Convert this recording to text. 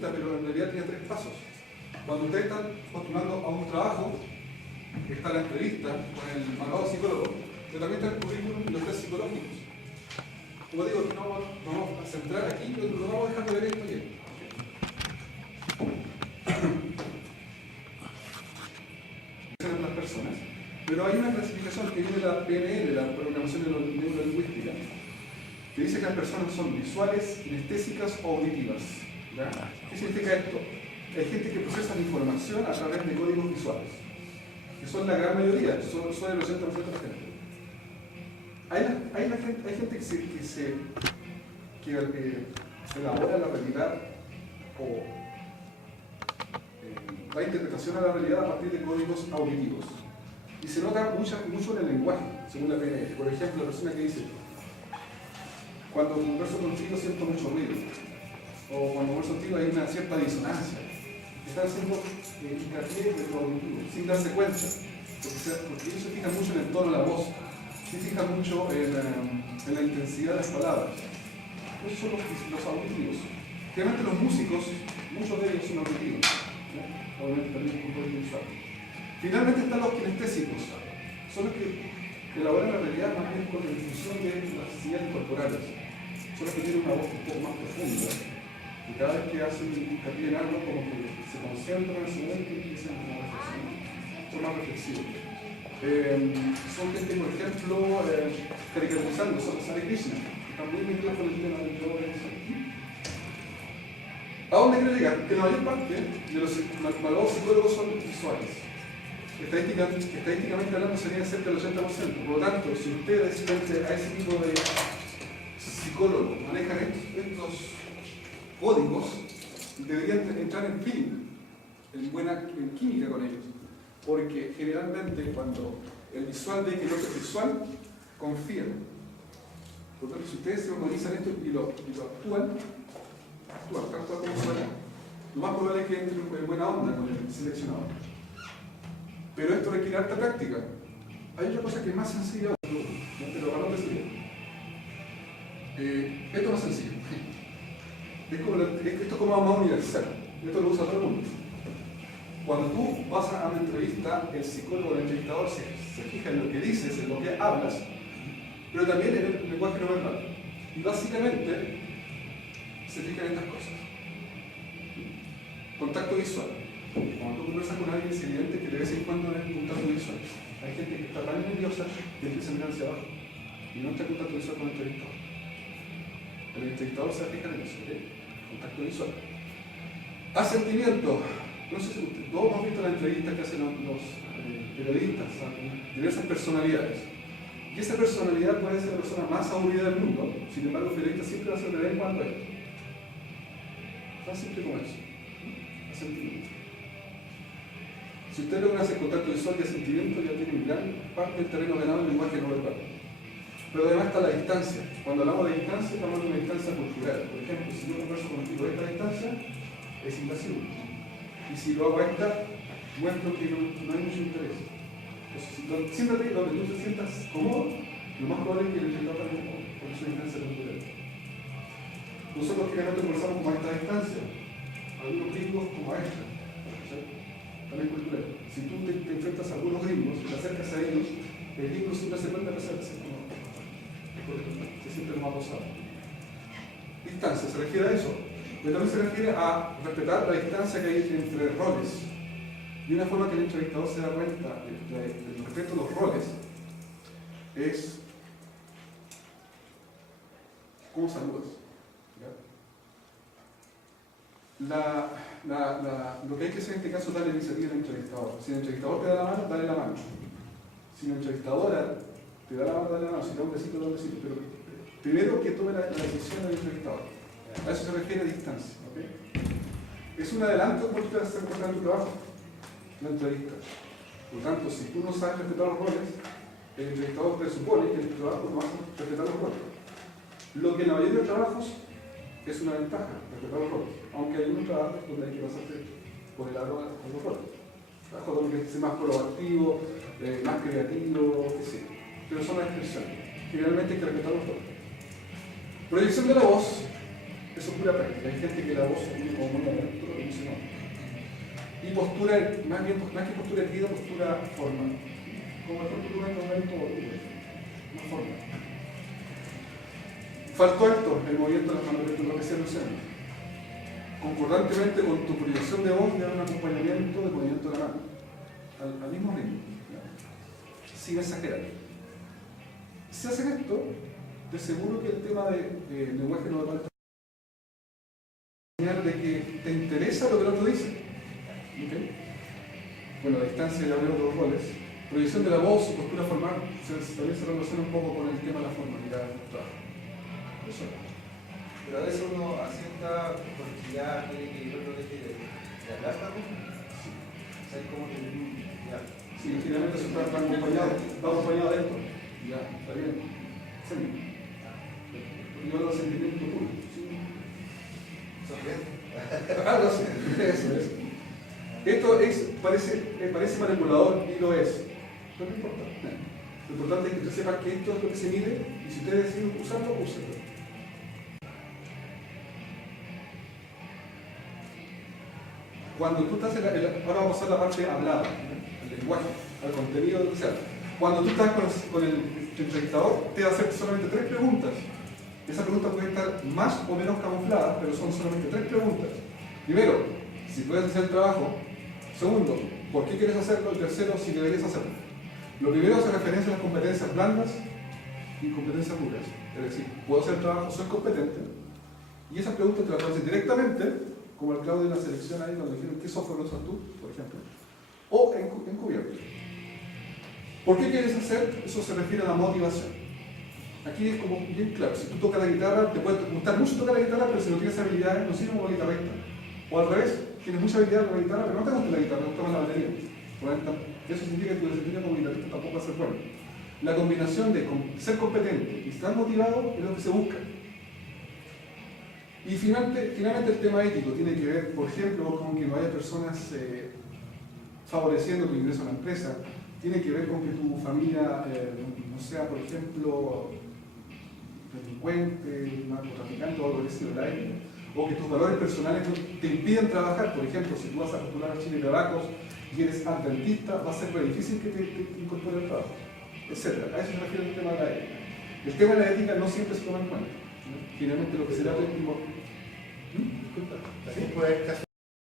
entrevista, pero en realidad tiene 3 pasos. Cuando ustedes están postulando a un trabajo, está la entrevista con el malvado psicólogo, pero también está el currículum y los test psicológicos. Como digo, no vamos a centrar aquí, pero no vamos a dejar de ver esto bien. Las personas, pero hay una clasificación que viene de la PNL, la programación neurolingüística, que dice que las personas son visuales, kinestésicas o auditivas. ¿Ya? ¿Qué significa esto? Hay gente que procesa la información a través de códigos visuales, que son la gran mayoría, son el 80% de la gente. Hay gente que elabora la realidad o da interpretación a la realidad a partir de códigos auditivos. Y se nota mucho en el lenguaje, según la PNL. Por ejemplo, la persona que dice: cuando converso contigo siento mucho ruido, o cuando converso contigo hay una cierta disonancia. Está haciendo hincapié en lo auditivo, sin darse cuenta, porque ellos se fijan mucho en el tono de la voz, se fijan mucho en la intensidad de las palabras. Esos son los auditivos. Realmente los músicos, muchos de ellos son auditivos, ¿no? Obviamente también un poco visual. Finalmente están los kinestésicos, son los que elaboran la realidad más bien con la difusión de las señales corporales. Son los que tienen una voz un poco más profunda, y cada vez que hacen hincapié en algo, como que se concentran en su mente y empiezan a reflexionar. Son más reflexivos. Son gente, por ejemplo, caricaturizando, son los Hare Krishna, que también vinculados con el tema del yoga. ¿A dónde quiero llegar? Que la mayor parte de los malvados psicólogos son visuales. Estadísticamente hablando sería cerca del 80%. Por lo tanto, si ustedes frente a ese tipo de psicólogos manejan estos códigos, deberían entrar en feeling, en química con ellos. Porque generalmente cuando el visual ve que el otro es visual, confían. Por lo tanto, si ustedes se organizan esto y lo actúan tal cual como suena, lo más probable es que entren en buena onda con el seleccionado. Pero esto requiere harta práctica. Hay otra cosa que es más sencilla, pero para no decir. Esto no es sencillo. Esto es como más universal. Esto lo usa todo el mundo. Cuando tú vas a una entrevista, el psicólogo, el entrevistador se fija en lo que dices, en lo que hablas, pero también en el lenguaje no verbal. Y básicamente se fija en estas cosas. Contacto visual. Cuando tú conversas con alguien, es evidente que de vez en cuando hay contacto visual. Hay gente que está tan nerviosa que empieza a mirar hacia abajo y no está en contacto visual con el entrevistador. El entrevistador se fija en eso, ¿ok? Contacto visual. Asentimiento. No sé si todos hemos visto la entrevista que hacen los periodistas a diversas personalidades. Y esa personalidad puede ser la persona más aburrida del mundo, sin embargo, el periodista siempre va a ser de vez en cuando ahí. Tan simple como eso. Asentimiento. Si usted logra hacer contacto visual y asentimiento, ya tiene gran parte del terreno ganado en el lenguaje no verbal. Pero además está la distancia. Cuando hablamos de distancia, estamos hablando de una distancia cultural. Por ejemplo, si yo converso contigo a esta distancia, es invasivo. Y si lo hago a esta, muestro que no hay mucho interés. Entonces, siéntate donde tú te sientas cómodo, lo más probable es que el entrevistador también por su distancia cultural. Nosotros generalmente conversamos como a esta distancia, algunos gringos como a esta, también cultural. Si tú te enfrentas a algunos gringos y te acercas a ellos, el gringo siempre se cuenta que se siente lo más posado. Distancia, ¿se refiere a eso? Pero también se refiere a respetar la distancia que hay entre roles. Y una forma que el entrevistador se da cuenta del respeto a los roles es cómo saludas. Lo que hay que hacer en este caso es darle iniciativa al entrevistador. Si el entrevistador te da la mano, dale la mano. Si la entrevistadora te da la mano, dale la mano. Si te da un besito, da un besito. Pero primero que tome la decisión del entrevistador. A eso se refiere a distancia. ¿Okay? Es un adelanto como tú te vas a encontrar en tu trabajo, la entrevista. Por lo tanto, si tú no sabes respetar los roles, el entrevistador presupone que en tu trabajo no vas a respetar los roles. Lo que en la mayoría de trabajos es una ventaja, respetar los roles. Aunque hay unos trabajos donde hay que pasarte por el aro de los roles. Trabajos donde hay que ser más proactivo, más creativo, qué sé. Pero son las expresiones. Generalmente hay que respetar los roles. Proyección de la voz. Eso es pura práctica. Hay gente que la voz es como muy funcionó. Y postura, más que postura erguida, postura formal. Como el cuerpo humano no es todo, una forma. Faltó esto, el movimiento de las manos, lo que decía Luciano. Concordantemente con tu proyección de voz, lleva un acompañamiento de movimiento de la mano, al mismo ritmo, sin exagerar. Si hacen esto, te aseguro que el tema de lenguaje no verbal de que te interesa lo que el otro dice. ¿Okay? Bueno, la distancia ya veo dos roles. Proyección de la voz y postura formal también se relaciona un poco con el tema de la formalidad del trabajo. Eso. Pero a veces uno asienta porque ya quiere que el otro deje de hablar también. Sí. O sea, es como que ya. Sí, finalmente eso está acompañado de esto. Ya, está bien. Sí. Yo lo sentimiento puro. Sí. Algo así. Eso es. Esto parece manipulador y lo es. Pero no importa. Lo importante es que usted sepa que esto es lo que se mide y si ustedes deciden usarlo, úsenlo. Cuando tú estás ahora vamos a pasar a la parte hablada, el lenguaje, al contenido del sea. Cuando tú estás con el entrevistador, te va a hacer solamente 3 preguntas. Esa pregunta puede estar más o menos camuflada, pero son solamente 3 preguntas. Primero, si puedes hacer el trabajo. Segundo, ¿por qué quieres hacerlo? Y tercero, si deberías hacerlo. Lo primero hace referencia a las competencias blandas y competencias duras. Es decir, ¿puedo hacer el trabajo? ¿Soy competente? Y esa pregunta te la puedes hacer directamente, como el Claudio de la selección ahí, cuando dijeron ¿qué software usas tú? Por ejemplo. O encubierto. ¿Por qué quieres hacer? Eso se refiere a la motivación. Aquí es como bien claro, si tú tocas la guitarra, te puede gustar mucho tocar la guitarra, pero si no tienes habilidades, no sirve como guitarrista. O al revés, tienes mucha habilidad con la guitarra, pero no te gusta la guitarra, te gusta más la batería. Eso significa que tu desempeño como guitarrista tampoco va a ser bueno. La combinación de ser competente y estar motivado es lo que se busca. Y finalmente el tema ético tiene que ver, por ejemplo, con que no haya personas favoreciendo tu ingreso a la empresa, tiene que ver con que tu familia no sea, por ejemplo, delincuente, narcotraficante o algo así, o que tus valores personales te impiden trabajar. Por ejemplo, si tú vas a postular a Chile de Tabacos y eres adventista, va a ser muy difícil que te incorpore al trabajo, etc. A eso se refiere el tema de la ética. El tema de la ética no siempre se toma en cuenta. Finalmente lo que será el último... Disculpa, también puede haber casos